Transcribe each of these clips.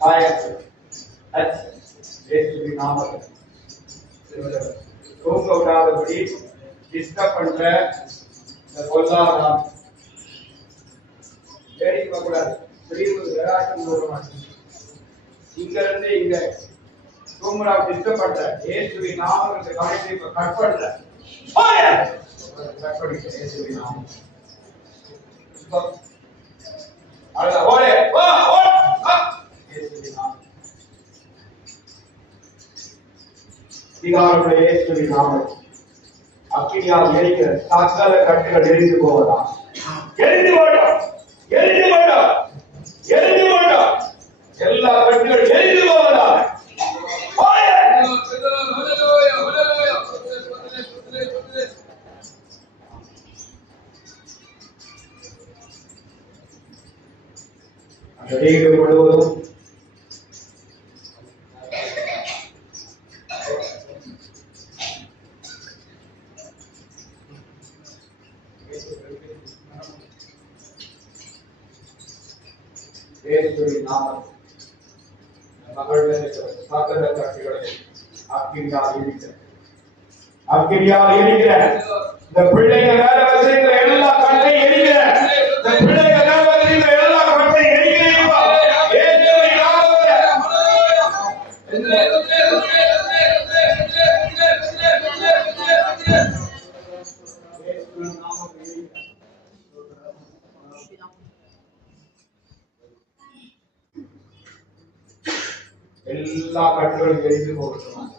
காயங்கள் இயேசுவின் நாமத்தில் தூங்க விடாதபடி டிஸ்டர்ப் பண்ற இந்த பொல்லாதான் வேடிக்கை கூடாது. இங்க இருந்து இங்க தூங்குறா டிஸ்டர்ப் பண்ற இயேசுவின் நாமத்தை காரியத்தை இப்ப கட் பண்ற கட் பண்ணிக்க இயேசுவின் நாமம். அவ்வளவு ஓடே வா ஓட இயேசுவின் நாமம். அதிகாரமுடைய இயேசுவின் நாமம் அக்கினியால் எரிக்கிற சகல கட்டுகள் எரிந்து போவதா. எரிந்து போட்டோம், எரிந்து போட்டோம், எரிந்து போட்டோம். எல்லா கட்டுகள் எரிந்து போவதா. அந்த வீடு முழுவதும் இயேசுவின் நாமத்தில் மகள் சகல கட்டுகளை அக்கினியால் எரிக்கிற இந்த பிள்ளைகள் வேலை வச்சிருக்கிற எல்லா கட்டையும் எரிக்கிற இந்த பிள்ளைகள் வேலை வச்சிருக்கிற எல்லா கட்டையும் எரிக்கிறீங்களா இயேசுவின் நாமத்தில். எல்லா கட்டுகளும் எரிந்து போகட்டும்.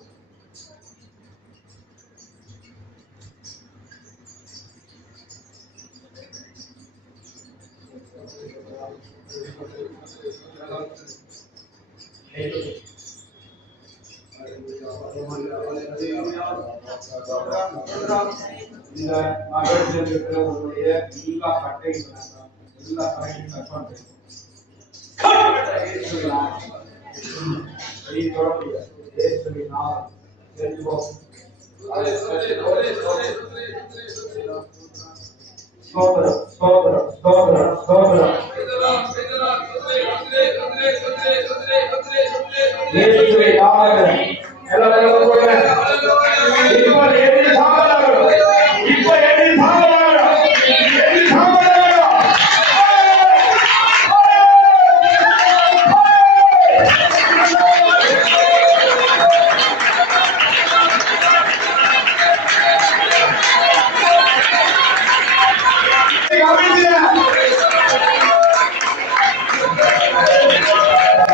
இந்த மகளிர் இருக்கிற உங்களுடைய எல்லா கட்டையும் எல்லா கட்டையும் கட் பண்றீங்க. ஸ்தோத்திரம் ஸ்தோத்திரம் ஸ்தோத்திரம் ஸ்தோத்திரம். இயேசுவின் நாமத்தில்